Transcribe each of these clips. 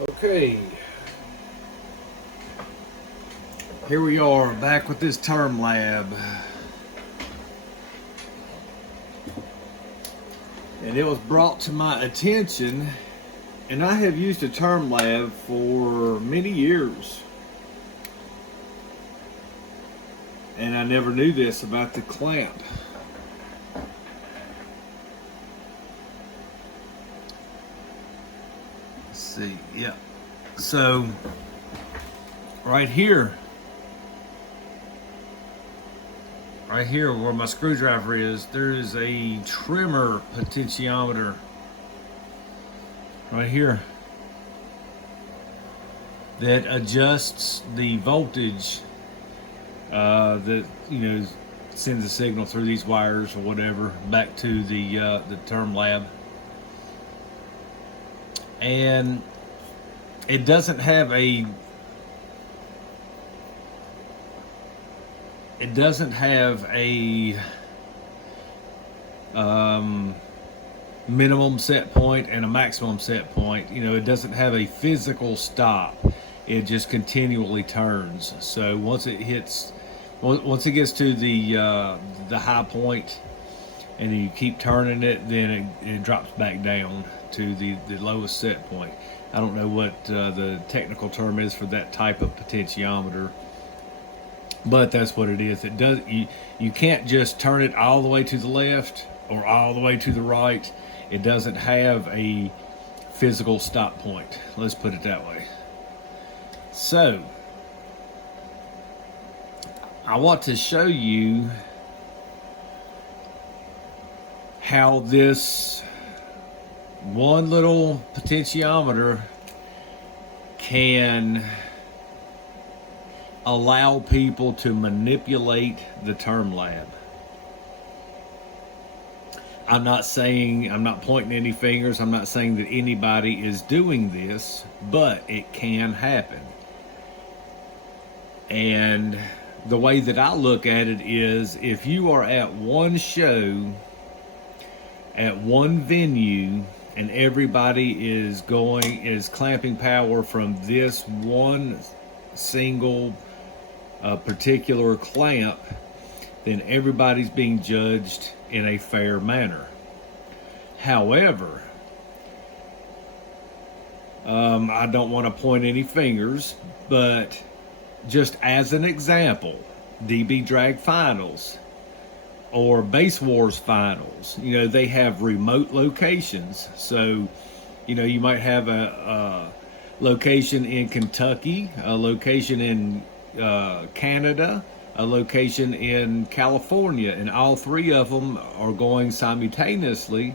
Okay, here we are back with this Termlab, and it was brought to my attention, and I have used a Termlab for many years, and I never knew this about the clamp. Let's see, yeah, so right here where my screwdriver is, there is a trimmer potentiometer right here that adjusts the voltage that sends a signal through these wires or whatever back to the Termlab, and it doesn't have a minimum set point and a maximum set point. It doesn't have a physical stop. It just continually turns. So once it gets to the high point, and then you keep turning it, then it drops back down to the lowest set point. I don't know what the technical term is for that type of potentiometer, but that's what it is. It does. You can't just turn it all the way to the left or all the way to the right. It doesn't have a physical stop point. Let's put it that way. So I want to show you how this one little potentiometer can allow people to manipulate the Termlab. I'm not pointing any fingers. I'm not saying that anybody is doing this, but it can happen. And the way that I look at it is, if you are at one show, at one venue, and everybody is clamping power from this one single particular clamp, then everybody's being judged in a fair manner. However, I don't want to point any fingers, but just as an example, DB Drag Finals or Base Wars Finals, they have remote locations. So, you might have a location in Kentucky, a location in Canada, a location in California, and all three of them are going simultaneously,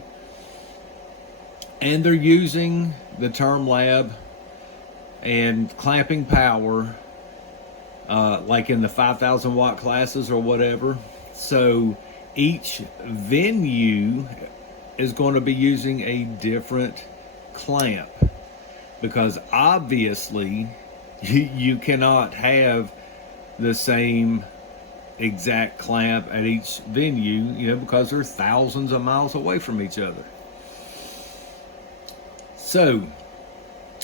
and they're using the Termlab and clamping power like in the 5,000 watt classes or whatever. So each venue is going to be using a different clamp, because obviously you cannot have the same exact clamp at each venue, because they're thousands of miles away from each other. So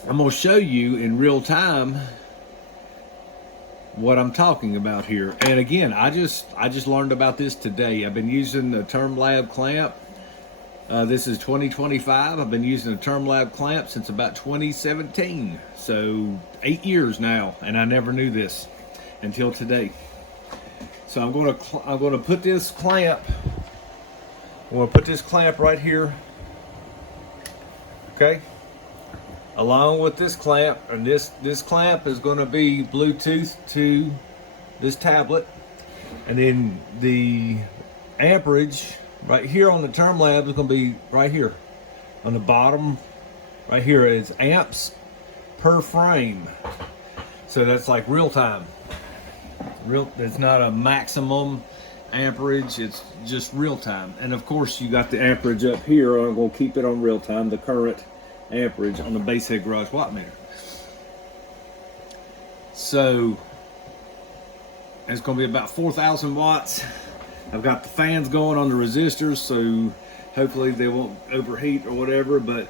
I'm going to show you in real time what I'm talking about here. And again, I just learned about this today. I've been using the Termlab clamp. This is 2025. I've been using a Termlab clamp since about 2017. So 8 years now, and I never knew this until today. So I'm going to put this clamp. I'm going to put this clamp right here. Okay. Along with this clamp, and this clamp is going to be Bluetooth to this tablet, and then the amperage right here on the Termlab is going to be right here on the bottom. Right here is amps per frame, so that's like real time. It's not a maximum amperage, it's just real time. And of course, you got the amperage up here. I'm going to keep it on real time, the current amperage on the base head garage watt meter. So it's going to be about 4,000 watts. I've got the fans going on the resistors, so hopefully they won't overheat or whatever, but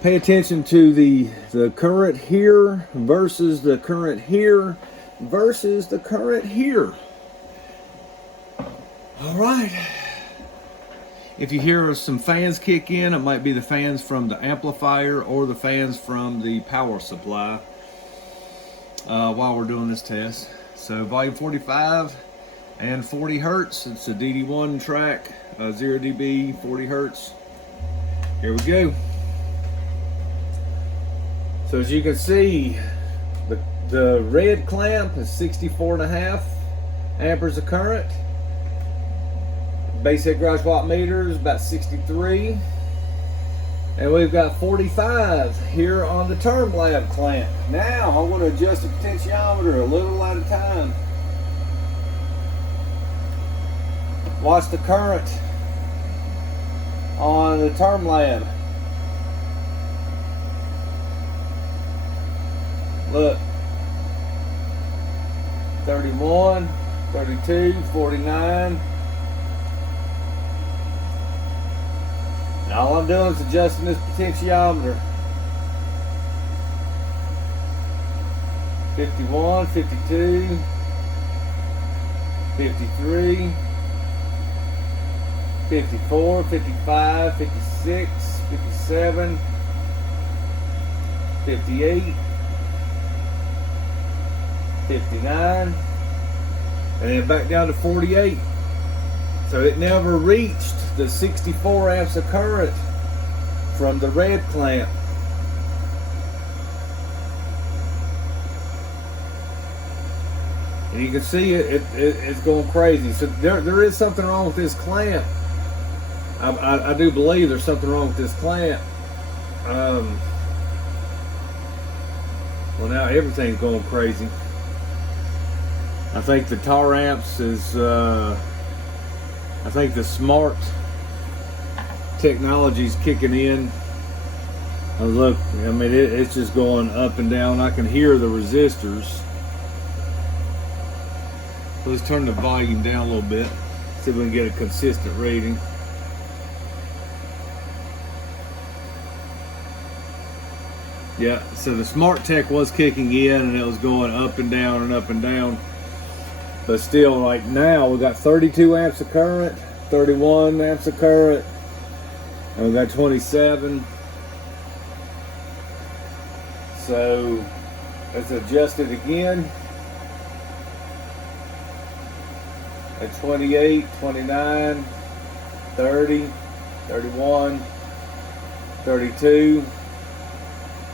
Pay attention to the current here versus the current here versus the current here. All right. If you hear some fans kick in, it might be the fans from the amplifier or the fans from the power supply while we're doing this test. So volume 45 and 40 hertz. It's a DD1 track, 0 dB, 40 hertz. Here we go. So as you can see, the red clamp is 64.5 amperes of current. Basic garage watt meter is about 63. And we've got 45 here on the Termlab clamp. Now I'm going to adjust the potentiometer a little at a time. Watch the current on the Termlab. Look, 31, 32, 49. And all I'm doing is adjusting this potentiometer. 51, 52, 53, 54, 55, 56, 57, 58, 59, and then back down to 48. So it never reached the 64 amps of current from the red clamp. And you can see it's going crazy. So there is something wrong with this clamp. I do believe there's something wrong with this clamp. Well, now everything's going crazy. I think the tar amps is, I think the smart technology's kicking in. Oh, look, I mean, it's just going up and down. I can hear the resistors. Let's turn the volume down a little bit, see if we can get a consistent reading. Yeah, so the smart tech was kicking in and it was going up and down and up and down. But still, like now, we got 32 amps of current, 31 amps of current, and we got 27. So let's adjust it again. At 28, 29, 30, 31, 32.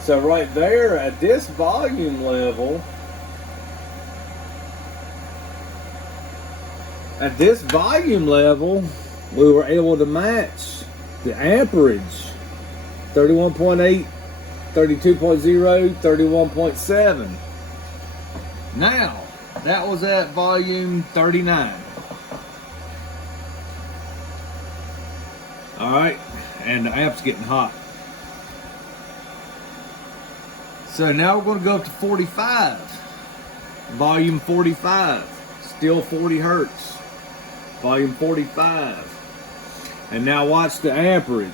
So right there at this volume level, we were able to match the amperage, 31.8, 32.0, 31.7. Now, that was at volume 39. All right, and the amp's getting hot. So now we're going to go up to 45, volume 45, still 40 hertz, volume 45. And now watch the amperage.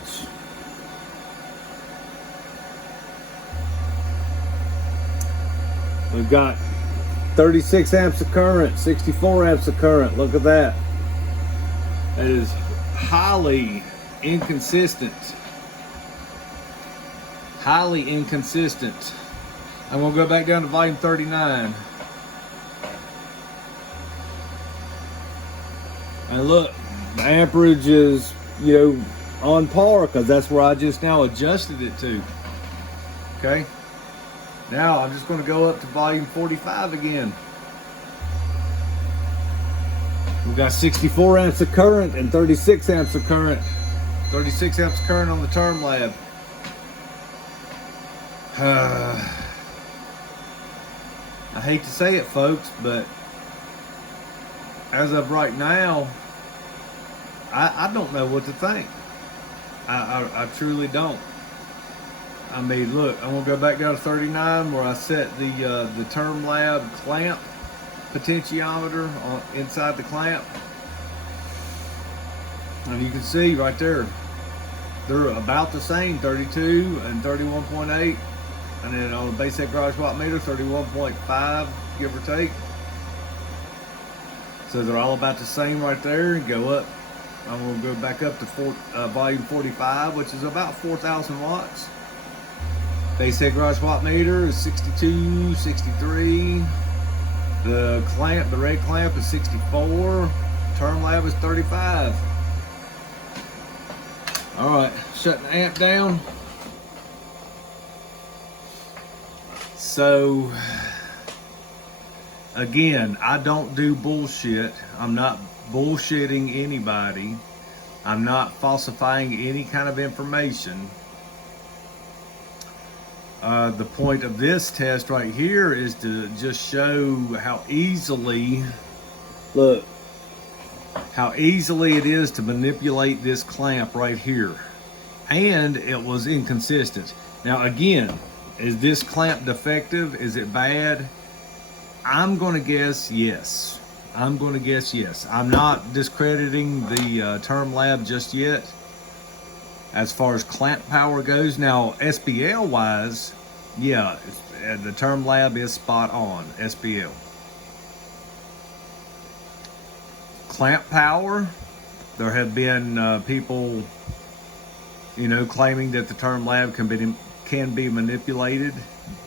We've got 36 amps of current, 64 amps of current. Look at that. That is highly inconsistent. Highly inconsistent. I'm going to go back down to volume 39. And look, the amperage is, on par, because that's where I just now adjusted it to. Okay. Now I'm just going to go up to volume 45 again. We've got 64 amps of current and 36 amps of current. 36 amps of current on the Termlab. I hate to say it, folks, but as of right now, I don't know what to think. I truly don't. I mean, look, I'm gonna go back down to 39 where I set the Termlab clamp potentiometer inside the clamp, and you can see right there, they're about the same, 32 and 31.8. And then on the base head garage watt meter, 31.5, give or take. So they're all about the same right there. Go up. I'm going to go back up to volume 45, which is about 4,000 watts. Base head garage watt meter is 62, 63. The clamp, the red clamp is 64. Termlab is 35. All right, shutting the amp down. So, again, I don't do bullshit. I'm not bullshitting anybody. I'm not falsifying any kind of information. The point of this test right here is to just show how easily, look, how easily it is to manipulate this clamp right here. And it was inconsistent. Now again, is this clamp defective? Is it bad? I'm going to guess yes. I'm going to guess yes. I'm not discrediting the Termlab just yet as far as clamp power goes. Now, SPL wise, yeah, the Termlab is spot on, SPL. Clamp power, there have been people, you know, claiming that the Termlab can be manipulated,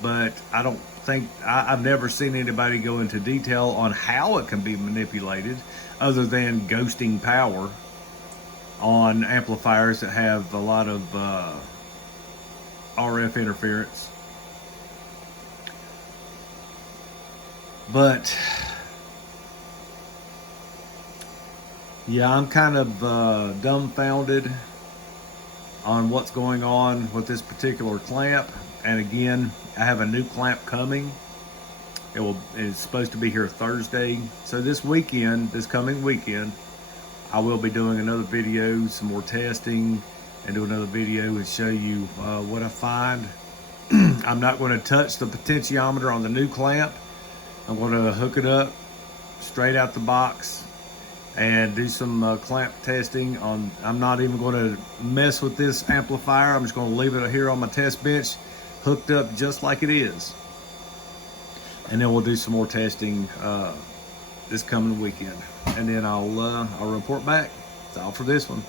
but I don't think, I've never seen anybody go into detail on how it can be manipulated other than ghosting power on amplifiers that have a lot of RF interference. But yeah, I'm kind of dumbfounded on what's going on with this particular clamp. And again, I have a new clamp coming. It's supposed to be here Thursday. So this weekend, this coming weekend, I will be doing another video, some more testing, and do another video and show you what I find. I'm not going to touch the potentiometer on the new clamp. I'm going to hook it up straight out the box and do some clamp testing on. I'm not even going to mess with this amplifier. I'm just going to leave it here on my test bench, hooked up just like it is. And then we'll do some more testing this coming weekend. And then I'll report back. That's all for this one.